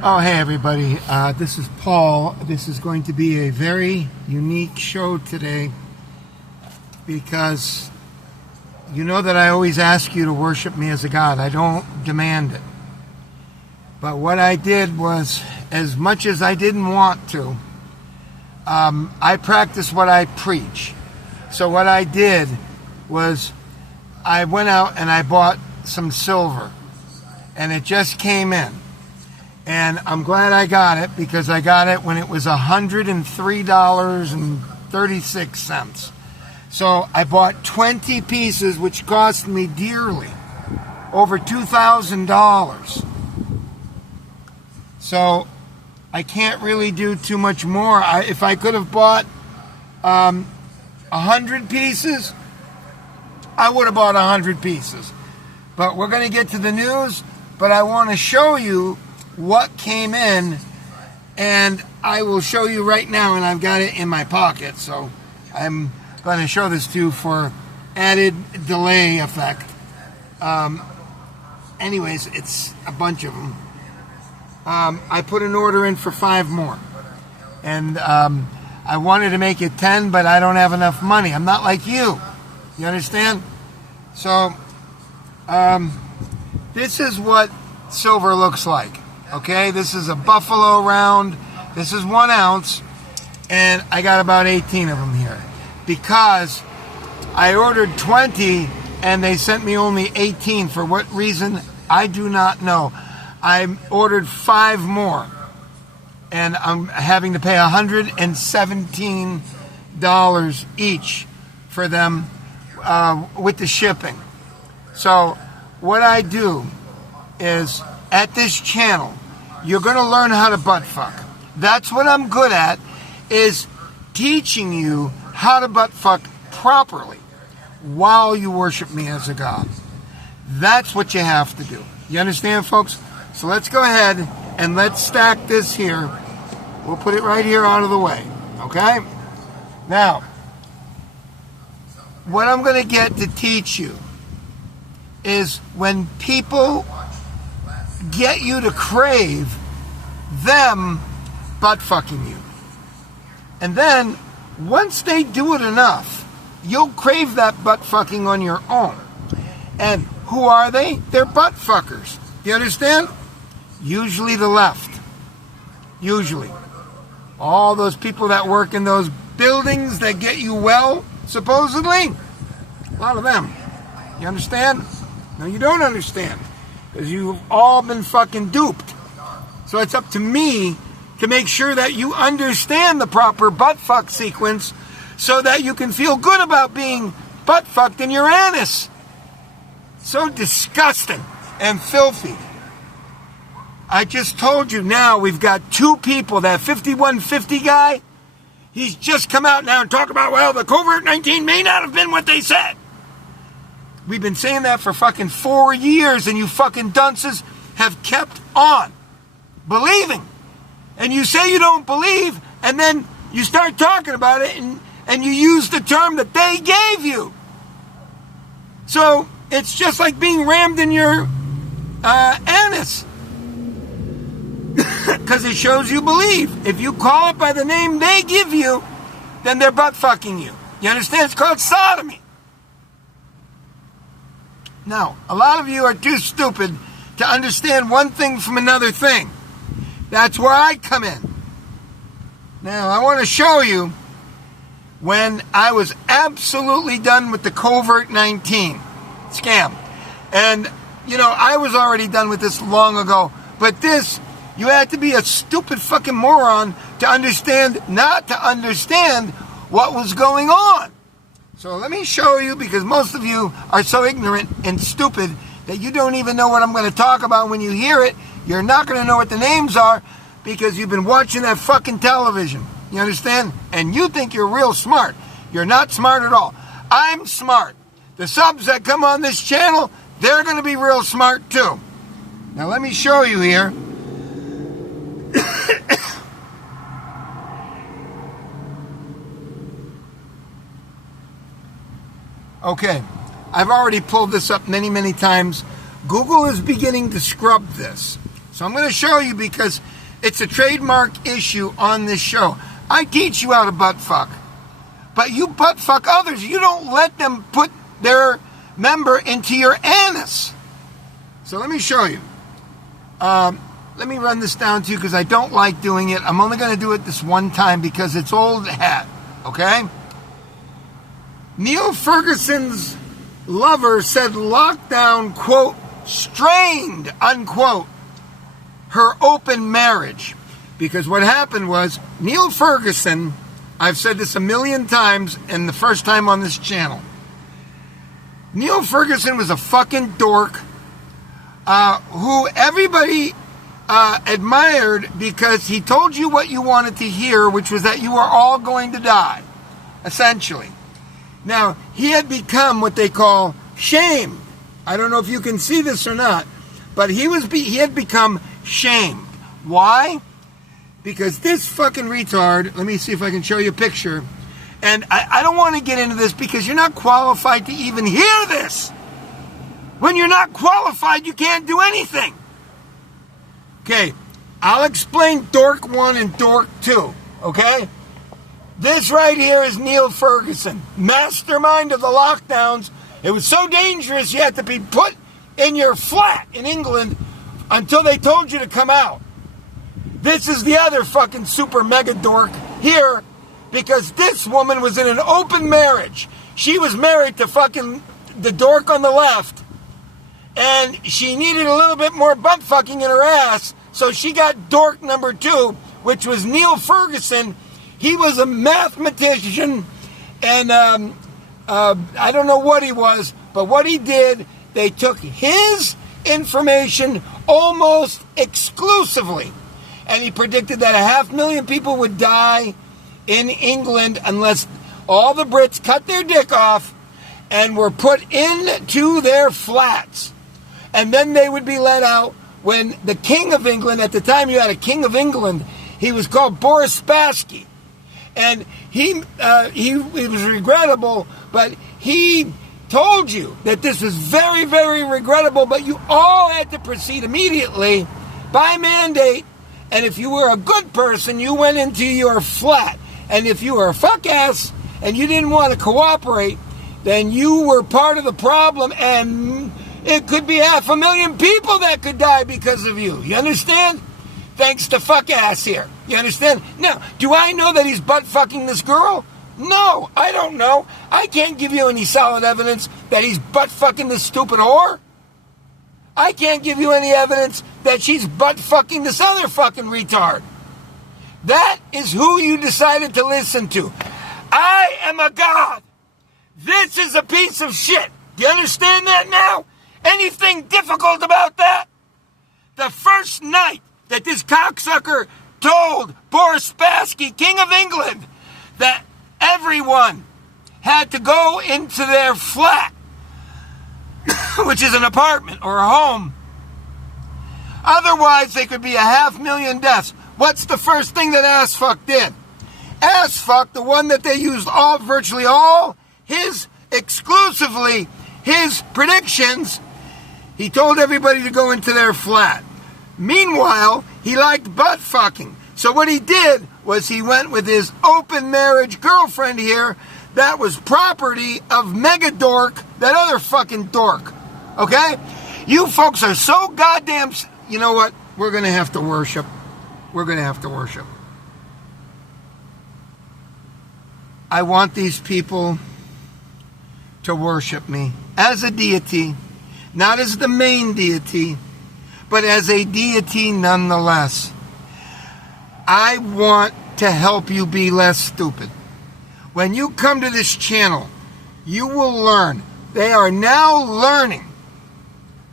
Oh, hey everybody, this is Paul. This is going to be a very unique show today because you know that I always ask you to worship me as a God. I don't demand it. But what I did was, as much as I didn't want to, I practice what I preach. So what I did was I went out and I bought some silver, and it just came in. And I'm glad I got it because I got it when it was $103.36. So I bought 20 pieces, which cost me dearly, over $2,000. So I can't really do too much more. If I could have bought 100 pieces, I would have bought 100 pieces. But we're going to get to the news, but I want to show you what came in, and I will show you right now, and I've got it in my pocket, so I'm going to show this to you for added delay effect. Anyways, it's a bunch of them. I put an order in for 5 more, and I wanted to make it 10, but I don't have enough money. I'm not like you understand? So this is what silver looks like. Okay, this is a buffalo round. This is 1 ounce, and I got about 18 of them here because I ordered 20 and they sent me only 18. For what reason, I do not know. I ordered 5 more, and I'm having to pay $117 each for them with the shipping. So what I do is, at this channel, you're going to learn how to butt fuck. That's what I'm good at, is teaching you how to butt fuck properly while you worship me as a God. That's what you have to do. You understand, folks? So let's go ahead and let's stack this here. We'll put it right here out of the way. Okay? Now, what I'm going to get to teach you is when people get you to crave them butt fucking you. And then, once they do it enough, you'll crave that butt fucking on your own. And who are they? They're butt fuckers. Do you understand? Usually the left. Usually. All those people that work in those buildings that get you well, supposedly, a lot of them. You understand? No, you don't understand. Because you've all been fucking duped. So it's up to me to make sure that you understand the proper butt fuck sequence so that you can feel good about being butt fucked in your anus. So disgusting and filthy. I just told you now we've got 2 people. That 5150 guy, he's just come out now and talk about, well, the covert 19 may not have been what they said. We've been saying that for fucking 4 years, and you fucking dunces have kept on believing. And you say you don't believe, and then you start talking about it, and you use the term that they gave you. So it's just like being rammed in your anus. Because it shows you believe. If you call it by the name they give you, then they're butt fucking you. You understand? It's called sodomy. Now, a lot of you are too stupid to understand one thing from another thing. That's where I come in. Now, I want to show you when I was absolutely done with the covert 19 scam. And, you know, I was already done with this long ago. But this, you had to be a stupid fucking moron to understand, not to understand what was going on. So let me show you, because most of you are so ignorant and stupid that you don't even know what I'm going to talk about. When you hear it, you're not going to know what the names are because you've been watching that fucking television. You understand? And you think you're real smart. You're not smart at all. I'm smart. The subs that come on this channel, they're going to be real smart too. Now let me show you here. Okay, I've already pulled this up many, many times. Google is beginning to scrub this. So I'm going to show you because it's a trademark issue on this show. I teach you how to butt fuck. But you butt fuck others. You don't let them put their member into your anus. So let me show you. Let me run this down to you because I don't like doing it. I'm only going to do it this one time because it's old hat. Okay? Neil Ferguson's lover said lockdown, quote, strained, unquote, her open marriage. Because what happened was, Neil Ferguson, I've said this a million times, and the first time on this channel, Neil Ferguson was a fucking dork who everybody admired because he told you what you wanted to hear, which was that you were all going to die, essentially. Now, he had become what they call shamed. I don't know if you can see this or not, but he had become shamed. Why? Because this fucking retard, let me see if I can show you a picture, and I don't want to get into this because you're not qualified to even hear this. When you're not qualified, you can't do anything. Okay, I'll explain Dork 1 and Dork 2, okay? This right here is Neil Ferguson, mastermind of the lockdowns. It was so dangerous you had to be put in your flat in England until they told you to come out. This is the other fucking super mega dork here because this woman was in an open marriage. She was married to fucking the dork on the left, and she needed a little bit more butt fucking in her ass, so she got dork number 2, which was Neil Ferguson. He was a mathematician, and I don't know what he was, but what he did, they took his information almost exclusively, and he predicted that 500,000 people would die in England unless all the Brits cut their dick off and were put into their flats. And then they would be let out when the King of England, at the time you had a King of England, he was called Boris Spassky. And he was regrettable, but he told you that this was very, very regrettable, but you all had to proceed immediately by mandate. And if you were a good person, you went into your flat. And if you were a fuck ass and you didn't want to cooperate, then you were part of the problem, and it could be 500,000 people that could die because of you. You understand? Thanks to fuck ass here. You understand? Now, do I know that he's butt fucking this girl? No, I don't know. I can't give you any solid evidence that he's butt fucking this stupid whore. I can't give you any evidence that she's butt fucking this other fucking retard. That is who you decided to listen to. I am a god. This is a piece of shit. Do you understand that now? Anything difficult about that? The first night that this cocksucker told Boris Spassky, King of England, that everyone had to go into their flat, which is an apartment or a home. Otherwise, there could be 500,000 deaths. What's the first thing that Assfuck did? Assfuck, the one that they used virtually all exclusively his predictions, he told everybody to go into their flat. Meanwhile, he liked butt fucking. So what he did was he went with his open marriage girlfriend here that was property of Mega Dork, that other fucking dork. Okay? You folks are so goddamn... You know what? We're going to have to worship. We're going to have to worship. I want these people to worship me as a deity, not as the main deity, but as a deity nonetheless. I want to help you be less stupid. When you come to this channel, you will learn. They are now learning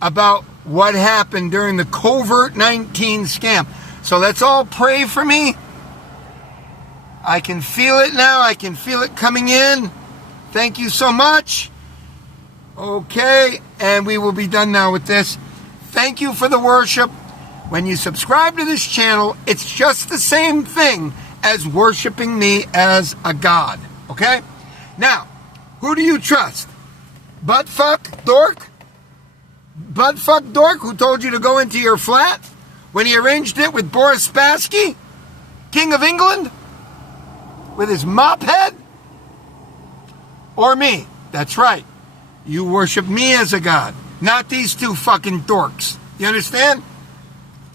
about what happened during the covert 19 scam. So let's all pray for me. I can feel it now. I can feel it coming in. Thank you so much. Okay, and we will be done now with this. Thank you for the worship. When you subscribe to this channel, it's just the same thing as worshiping me as a god. Okay? Now, who do you trust? Buttfuck Dork? Buttfuck Dork who told you to go into your flat? when he arranged it with Boris Spassky, King of England, with his mop head? Or me? That's right. You worship me as a god, not these two fucking dorks. You understand?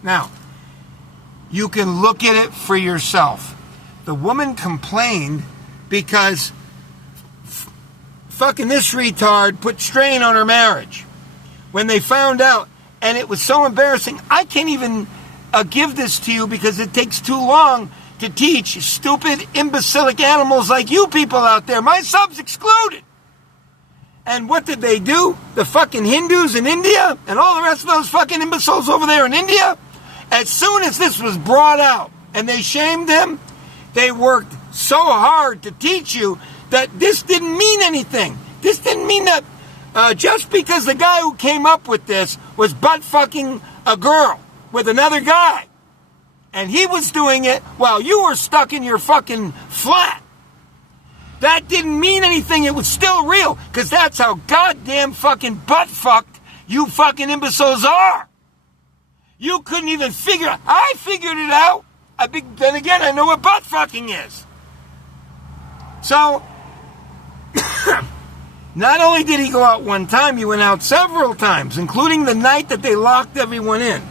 Now, you can look at it for yourself. The woman complained because fucking this retard put strain on her marriage. When they found out, and it was so embarrassing, I can't even give this to you because it takes too long to teach stupid, imbecilic animals like you people out there. My subs excluded. And what did they do? The fucking Hindus in India and all the rest of those fucking imbeciles over there in India, as soon as this was brought out and they shamed them, they worked so hard to teach you that this didn't mean anything. This didn't mean that just because the guy who came up with this was butt fucking a girl with another guy, and he was doing it while you were stuck in your fucking flat, that didn't mean anything. It was still real, because that's how goddamn fucking butt fucked you fucking imbeciles are. You couldn't even figure it. I figured it out. Then again, I know what butt fucking is. So, not only did he go out one time, he went out several times, including the night that they locked everyone in.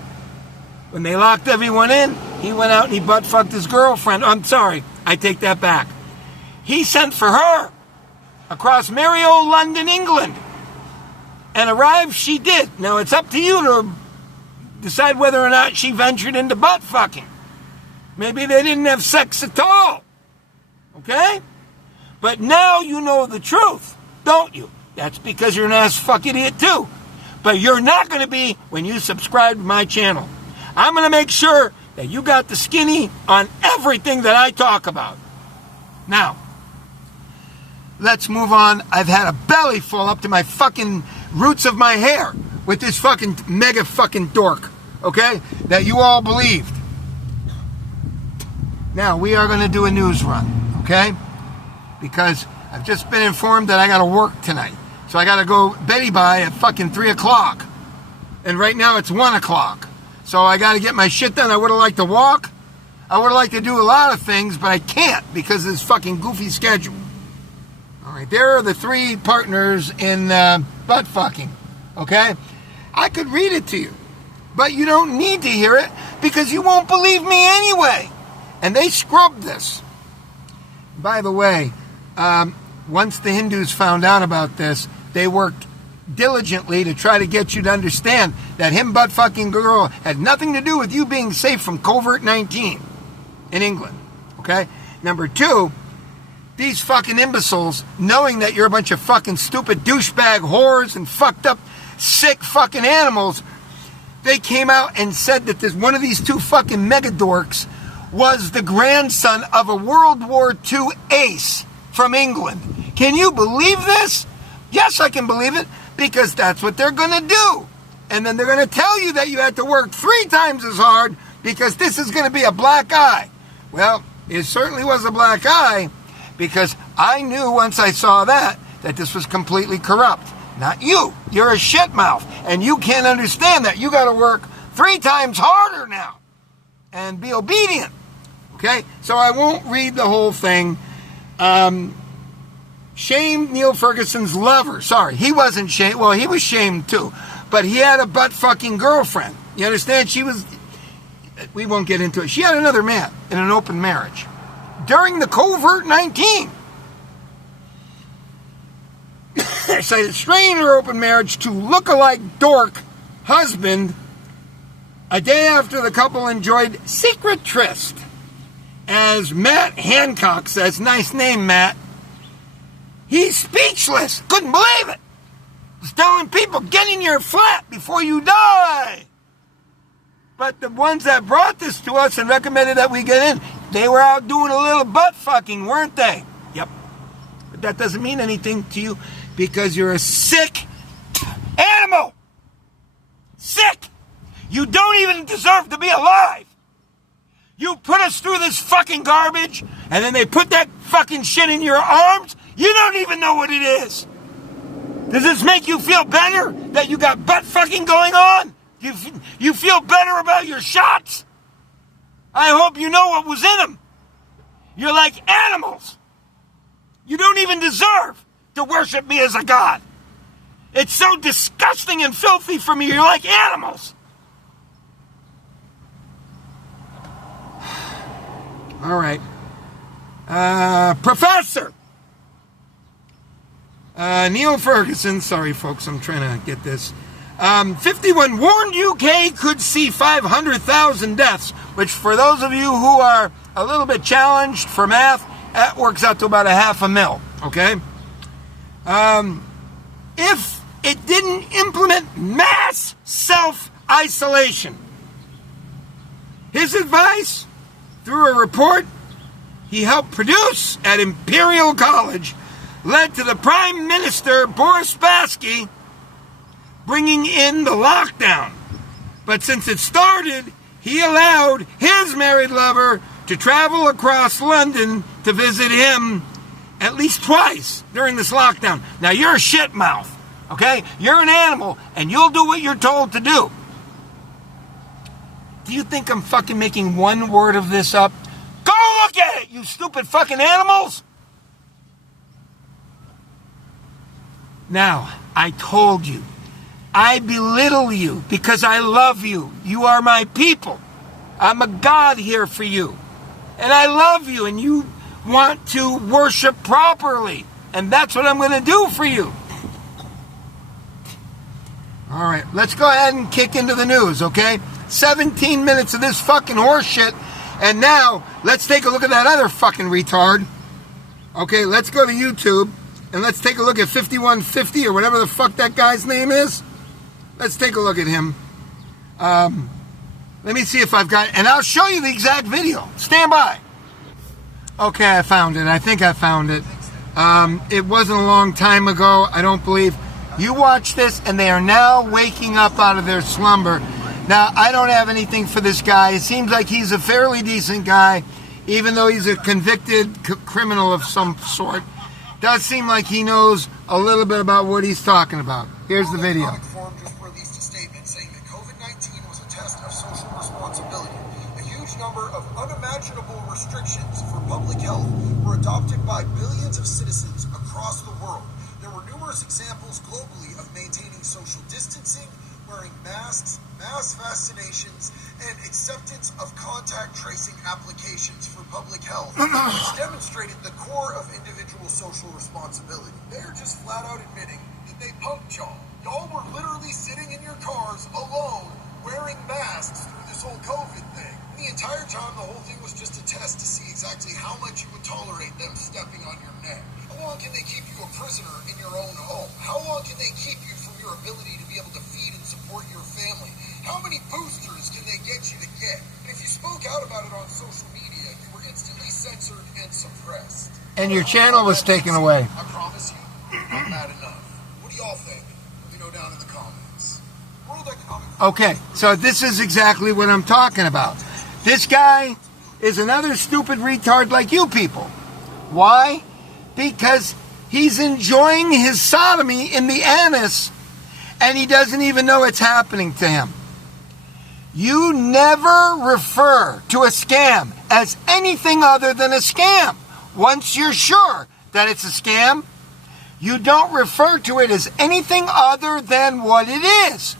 When they locked everyone in, he went out and he butt fucked his girlfriend. I'm sorry, I take that back. He sent for her across merry old London, England. And arrive she did. Now, it's up to you to decide whether or not she ventured into butt fucking. Maybe they didn't have sex at all. Okay? But now you know the truth, don't you? That's because you're an ass fuck idiot too. But you're not going to be when you subscribe to my channel. I'm going to make sure that you got the skinny on everything that I talk about. Now, let's move on. I've had a belly full up to my fucking roots of my hair with this fucking mega fucking dork, okay, that you all believed. Now, we are going to do a news run, okay, because I've just been informed that I got to work tonight. So I got to go Betty by at fucking 3 o'clock. And right now it's 1 o'clock. So I got to get my shit done. I would have liked to walk. I would have liked to do a lot of things, but I can't because of this fucking goofy schedule. All right, there are the three partners in butt fucking, okay? I could read it to you, but you don't need to hear it because you won't believe me anyway. And they scrubbed this. By the way, once the Hindus found out about this, they worked diligently to try to get you to understand that him butt fucking girl had nothing to do with you being safe from covert 19 in England. Okay? Number two, these fucking imbeciles, knowing that you're a bunch of fucking stupid douchebag whores and fucked up sick fucking animals, they came out and said that this one of these two fucking mega dorks was the grandson of a World War II ace from England. Can you believe this? Yes, I can believe it, because that's what they're going to do. And then they're going to tell you that you had to work 3 times as hard because this is going to be a black eye. Well, it certainly was a black eye, because I knew once I saw that this was completely corrupt. Not you. You're a shitmouth, and you can't understand that. You got to work 3 times harder now and be obedient. Okay? So I won't read the whole thing. Shamed Neil Ferguson's lover. Sorry, he wasn't shamed. Well, he was shamed too. But he had a butt-fucking girlfriend. You understand? She was... We won't get into it. She had another man in an open marriage during the covert 19. So strained her open marriage to look-alike dork husband a day after the couple enjoyed secret tryst. As Matt Hancock says, nice name, Matt, he's speechless. Couldn't believe it. He's telling people, get in your flat before you die. But the ones that brought this to us and recommended that we get in, they were out doing a little butt fucking, weren't they? Yep. But that doesn't mean anything to you because you're a sick animal. Sick. You don't even deserve to be alive. You put us through this fucking garbage, and then they put that fucking shit in your arms? You don't even know what it is. Does this make you feel better that you got butt fucking going on? You feel better about your shots? I hope you know what was in them. You're like animals. You don't even deserve to worship me as a god. It's so disgusting and filthy for me. You're like animals. All right. Professor Neil Ferguson. Sorry, folks. I'm trying to get this. 51 warned UK could see 500,000 deaths, which for those of you who are a little bit challenged for math, that works out to about 500,000, okay? If it didn't implement mass self-isolation. His advice, through a report he helped produce at Imperial College, led to the Prime Minister, Boris Spassky, bringing in the lockdown. But since it started, he allowed his married lover to travel across London to visit him at least twice during this lockdown. Now, you're a shit mouth, okay? You're an animal, and you'll do what you're told to do. Do you think I'm fucking making one word of this up? Go look at it, you stupid fucking animals! Now, I told you, I belittle you because I love you. You are my people. I'm a God here for you. And I love you, and you want to worship properly. And that's what I'm going to do for you. All right, let's go ahead and kick into the news, okay? 17 minutes of this fucking horse shit. And now, let's take a look at that other fucking retard. Okay, let's go to YouTube, and let's take a look at 5150 or whatever the fuck that guy's name is. Let's take a look at him. Let me see if I've got... And I'll show you the exact video. Stand by. Okay, I found it. I think I found it. It wasn't a long time ago, I don't believe. You watch this, and they are now waking up out of their slumber. Now, I don't have anything for this guy. It seems like he's a fairly decent guy, even though he's a convicted criminal of some sort. Does seem like he knows a little bit about what he's talking about. Here's the video. Of unimaginable restrictions for public health were adopted by billions of citizens across the world. There were numerous examples globally of maintaining social distancing, wearing masks, mass vaccinations, and acceptance of contact tracing applications for public health, which demonstrated the core of individual social responsibility. They're just flat out admitting that they punked y'all. Y'all were literally sitting in your cars alone, wearing masks through this whole COVID thing. The entire time, the whole thing was just a test to see exactly how much you would tolerate them stepping on your neck. How long can they keep you a prisoner in your own home? How long can they keep you from your ability to be able to feed and support your family? How many boosters can they get you to get? And if you spoke out about it on social media, you were instantly censored and suppressed. And your channel was taken away. I promise you, not bad enough. What do y'all think? Let me know down in the comments. World Economic... Okay, so this is exactly what I'm talking about. This guy is another stupid retard like you people. Why? Because he's enjoying his sodomy in the anus, and he doesn't even know it's happening to him. You never refer to a scam as anything other than a scam. Once you're sure that it's a scam, you don't refer to it as anything other than what it is.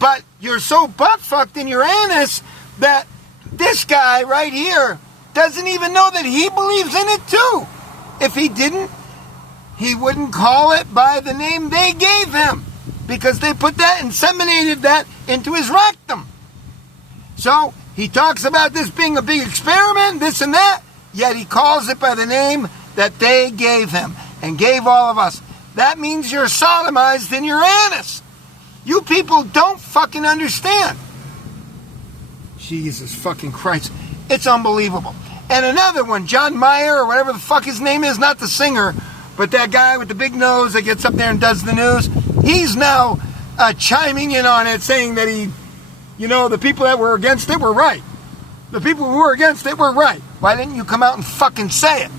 But you're so butt-fucked in your anus that this guy right here doesn't even know that he believes in it too. If he didn't, he wouldn't call it by the name they gave him, because they put that, inseminated that into his rectum. So he talks about this being a big experiment, this and that, yet he calls it by the name that they gave him and gave all of us. That means you're sodomized in your anus. You people don't fucking understand. Jesus fucking Christ. It's unbelievable. And another one, John Mayer, or whatever the fuck his name is, not the singer, but that guy with the big nose that gets up there and does the news, he's now chiming in on it, saying that the people that were against it were right. The people who were against it were right. Why didn't you come out and fucking say it?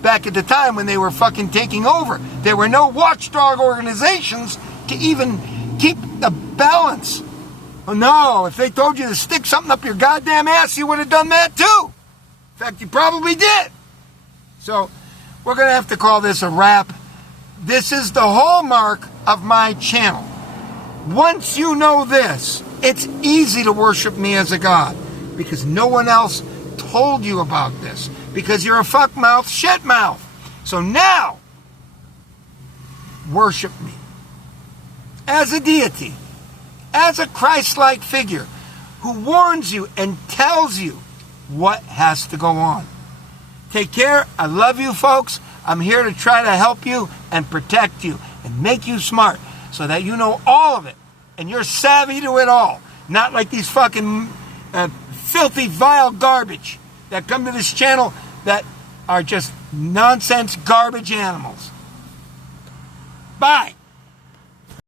Back at the time when they were fucking taking over. There were no watchdog organizations to even keep the balance Oh no, if they told you to stick something up your goddamn ass, you would have done that too. In fact, you probably did. So, we're going to have to call this a wrap. This is the hallmark of my channel. Once you know this, it's easy to worship me as a god, because no one else told you about this, because you're a fuck mouth, shit mouth. So now, worship me as a deity, as a Christ-like figure who warns you and tells you what has to go on. Take care. I love you, folks. I'm here to try to help you and protect you and make you smart so that you know all of it and you're savvy to it all. Not like these fucking filthy, vile garbage that come to this channel that are just nonsense garbage animals. Bye.